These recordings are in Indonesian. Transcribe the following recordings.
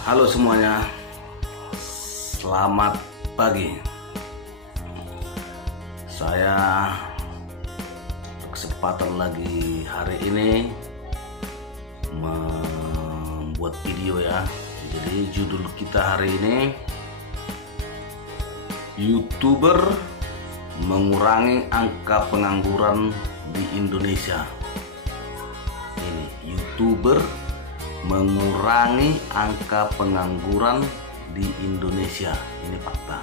Halo semuanya, selamat pagi. Saya berkesempatan lagi hari ini membuat video ya. Jadi judul kita hari ini, YouTuber mengurangi angka pengangguran di Indonesia. Ini YouTuber mengurangi angka pengangguran di Indonesia. Ini fakta.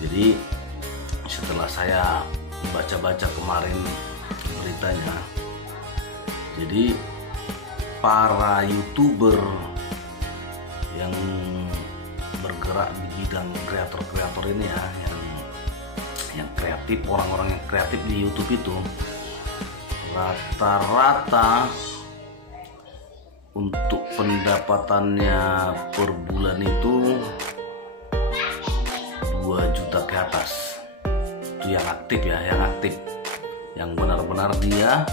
Jadi setelah saya baca-baca kemarin beritanya, jadi para YouTuber yang bergerak di bidang kreator-kreator ini ya, yang kreatif, orang-orang yang kreatif di YouTube itu rata-rata untuk pendapatannya per bulan itu 2 juta ke atas. Itu yang aktif ya, yang benar-benar dia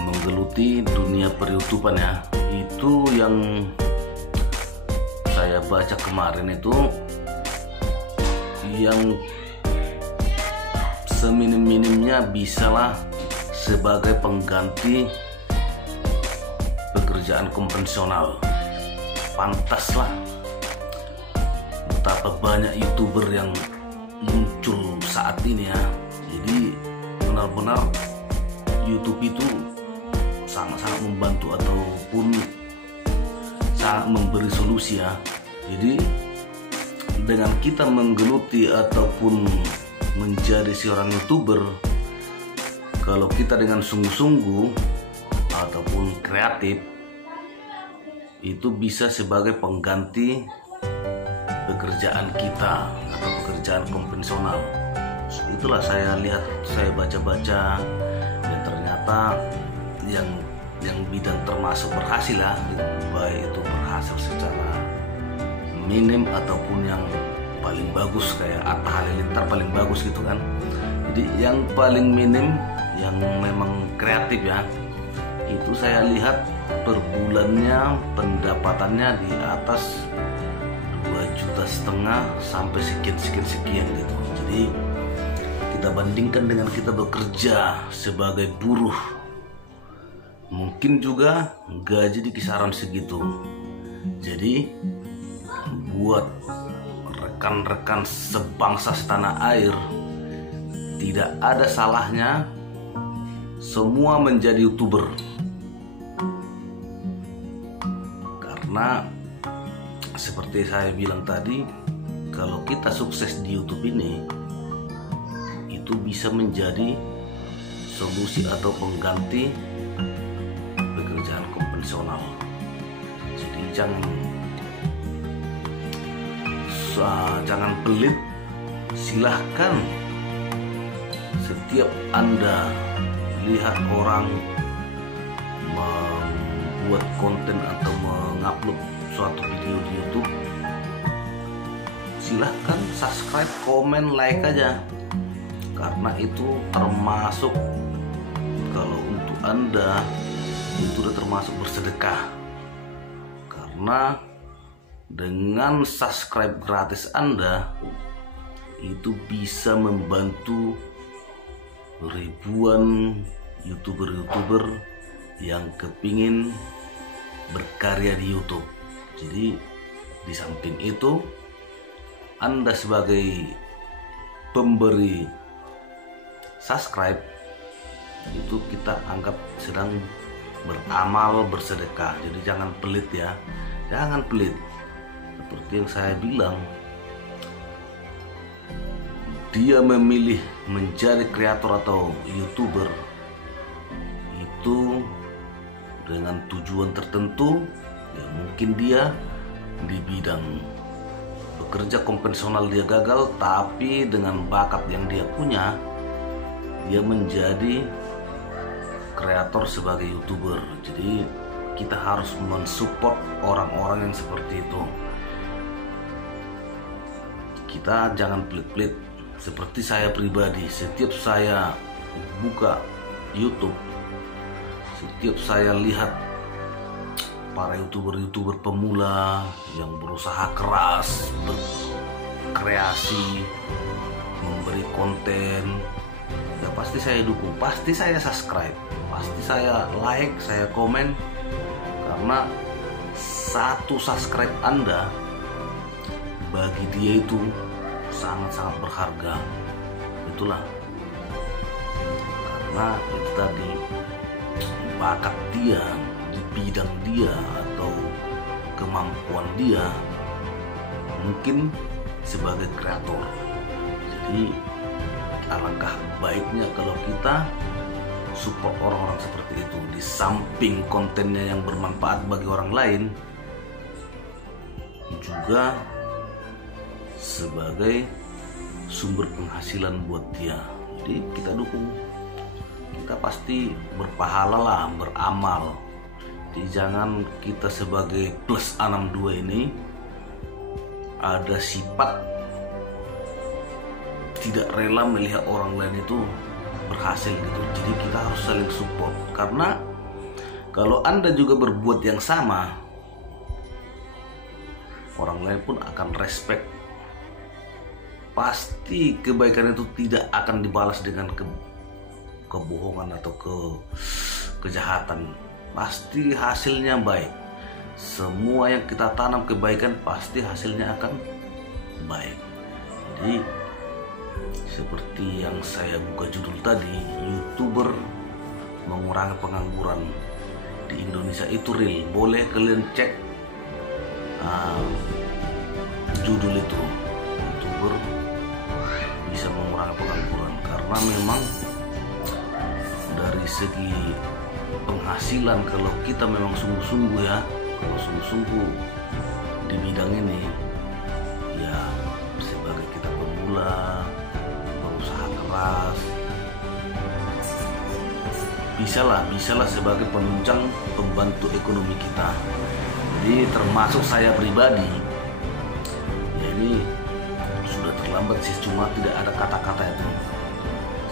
menggeluti dunia per-YouTubean ya. Itu yang saya baca kemarin itu, yang seminim-minimnya bisalah sebagai pengganti pekerjaan konvensional. Pantaslah betapa banyak YouTuber yang muncul saat ini ya. Jadi benar-benar YouTube itu sangat-sangat membantu ataupun sangat memberi solusi ya. Jadi dengan kita menggeluti ataupun menjadi seorang YouTuber, kalau kita dengan sungguh-sungguh ataupun kreatif, itu bisa sebagai pengganti pekerjaan kita atau pekerjaan konvensional. Itulah saya lihat, saya baca-baca, dan ternyata yang bidang termasuk berhasil ya, baik itu berhasil secara minim ataupun yang paling bagus kayak Atta Halilintar paling bagus gitu kan. Jadi yang paling minim, yang memang kreatif ya, itu saya lihat per bulannya pendapatannya di atas 2,5 juta sampai sekian gitu. Jadi kita bandingkan dengan kita bekerja sebagai buruh, mungkin juga gaji di kisaran segitu. Jadi buat rekan-rekan sebangsa setanah air, tidak ada salahnya semua menjadi YouTuber. Karena seperti saya bilang tadi, kalau kita sukses di YouTube ini, itu bisa menjadi solusi atau pengganti pekerjaan konvensional. Jadi jangan pelit. Silahkan setiap Anda lihat orang membuat konten atau mengupload suatu video di YouTube, silahkan subscribe, komen, like aja. Karena itu termasuk, kalau untuk Anda itu udah termasuk bersedekah. Karena dengan subscribe gratis Anda itu bisa membantu ribuan YouTuber yang kepingin berkarya di YouTube. Jadi di samping itu, Anda sebagai pemberi subscribe itu kita anggap sedang beramal bersedekah. Jadi jangan pelit ya, jangan pelit. Seperti yang saya bilang, dia memilih menjadi kreator atau YouTuber itu dengan tujuan tertentu ya. Mungkin dia di bidang bekerja konvensional dia gagal, tapi dengan bakat yang dia punya, dia menjadi kreator sebagai YouTuber. Jadi kita harus mensupport orang-orang yang seperti itu. Kita jangan pelit-pelit. Seperti saya pribadi, setiap saya buka YouTube, setiap saya lihat para youtuber pemula yang berusaha keras berkreasi, memberi konten, ya pasti saya dukung, pasti saya subscribe, pasti saya like, saya komen, karena satu subscribe Anda bagi dia itu sangat-sangat berharga. Itulah karena itu tadi, bakat dia di bidang dia atau kemampuan dia mungkin sebagai kreator. Jadi alangkah baiknya kalau kita support orang-orang seperti itu, di samping kontennya yang bermanfaat bagi orang lain, juga sebagai sumber penghasilan buat dia. Jadi kita dukung, kita pasti berpahala lah, beramal. Jadi jangan kita sebagai plus 62 ini ada sifat tidak rela melihat orang lain itu berhasil gitu. Jadi kita harus saling support, karena kalau Anda juga berbuat yang sama, orang lain pun akan respect. Pasti kebaikan itu tidak akan dibalas dengan kebohongan atau kejahatan. Pasti hasilnya baik. Semua yang kita tanam kebaikan pasti hasilnya akan baik. Jadi seperti yang saya buka judul tadi, YouTuber mengurangi pengangguran di Indonesia itu real. Boleh kalian cek judul itu, YouTuber bisa mengurangi pengangguran, karena memang dari segi penghasilan, kalau kita memang sungguh-sungguh ya, kalau sungguh-sungguh di bidang ini ya, sebagai kita pemula berusaha keras, bisalah sebagai penunjang pembantu ekonomi kita. Jadi termasuk saya pribadi ya, ini sudah terlambat sih, cuma tidak ada kata-kata itu.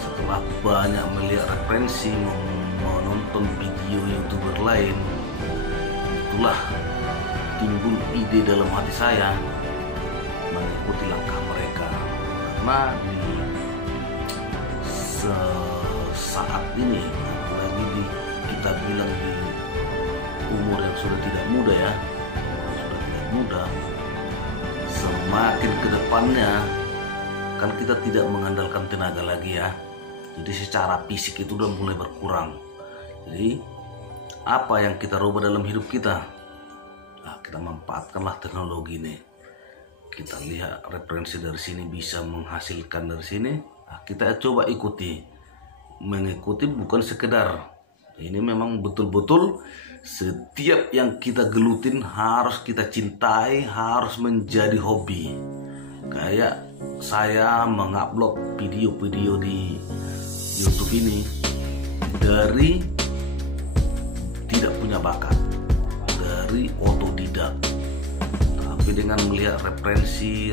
Setelah banyak melihat referensi, menonton video YouTuber lain, itulah timbul ide dalam hati saya mengikuti langkah mereka. Karena di saat ini, apalagi kita bilang di umur yang sudah tidak muda ya, semakin ke depannya kan kita tidak mengandalkan tenaga lagi ya. Jadi secara fisik itu udah mulai berkurang. Jadi apa yang kita rubah dalam hidup kita, nah, kita manfaatkanlah teknologi ini. Kita lihat referensi dari sini bisa menghasilkan dari sini, nah, kita coba ikuti. Mengikuti bukan sekedar, ini memang betul-betul setiap yang kita gelutin harus kita cintai, harus menjadi hobi. Kayak saya mengupload video-video di YouTube ini dari tidak punya bakat, dari otodidak, tapi dengan melihat referensi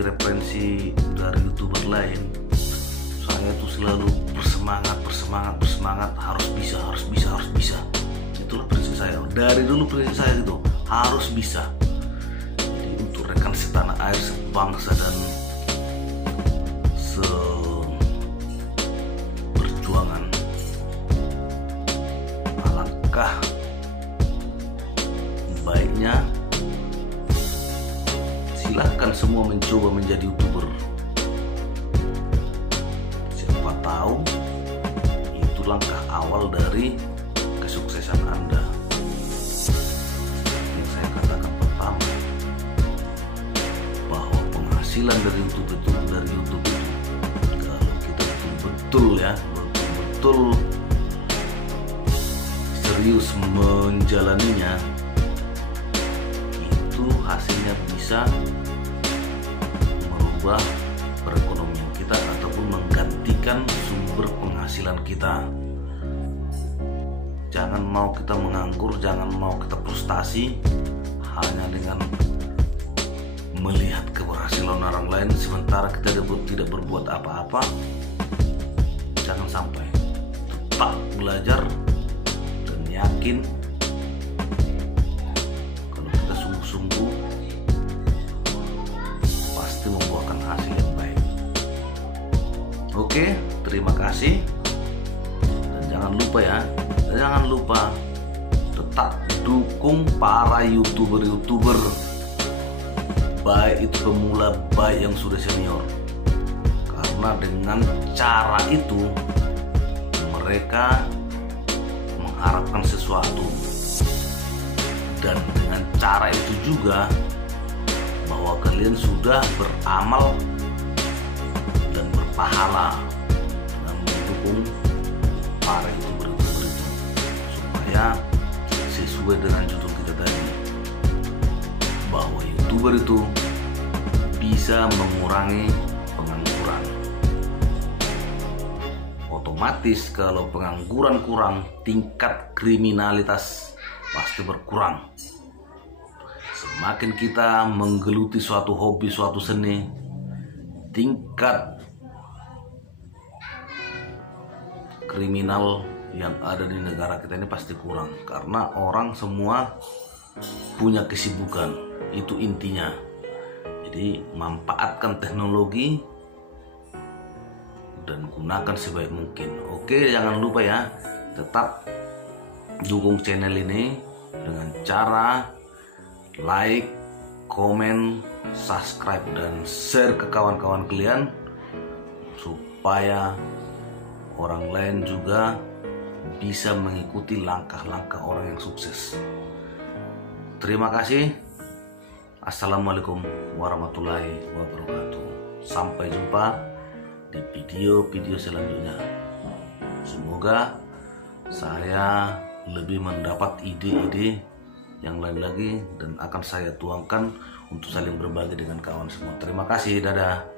dari YouTuber lain, saya tuh selalu bersemangat, harus bisa. Itulah prinsip saya. Dari dulu prinsip saya itu harus bisa. Jadi untuk rekan setanah air, sebangsa dan seperjuangan, alangkah baiknya silahkan semua mencoba menjadi YouTuber. Siapa tahu itu langkah awal dari kesuksesan Anda. Yang saya katakan pertama, bahwa penghasilan dari YouTube itu kalau kita betul serius menjalaninya, itu hasilnya bisa merubah perekonomian kita ataupun menggantikan sumber penghasilan kita. Jangan mau kita menganggur, jangan mau kita frustasi hanya dengan melihat keberhasilan orang lain sementara kita tidak berbuat apa-apa. Jangan sampai. Tetap belajar dan yakin sungguh-sungguh pasti membuahkan hasil yang baik. Oke, terima kasih. Dan jangan lupa tetap dukung para YouTuber baik itu pemula, baik yang sudah senior. Karena dengan cara itu mereka mengharapkan sesuatu, dan dengan cara itu juga bahwa kalian sudah beramal dan berpahala dengan mendukung para YouTuber itu, supaya sesuai dengan judul kita tadi, bahwa YouTuber itu bisa mengurangi pengangguran. Otomatis kalau pengangguran kurang, tingkat kriminalitas pasti berkurang. Semakin kita menggeluti suatu hobi, suatu seni, tingkat kriminal yang ada di negara kita ini pasti kurang. Karena orang semua punya kesibukan, itu intinya. Jadi manfaatkan teknologi dan gunakan sebaik mungkin. Oke, jangan lupa ya, tetap dukung channel ini dengan cara like, komen, subscribe, dan share ke kawan-kawan kalian, supaya orang lain juga bisa mengikuti langkah-langkah orang yang sukses. Terima kasih. Assalamualaikum warahmatullahi wabarakatuh. Sampai jumpa di video-video selanjutnya. Semoga saya lebih mendapat ide-ide yang lain lagi dan akan saya tuangkan untuk saling berbagi dengan kawan semua. Terima kasih, dadah.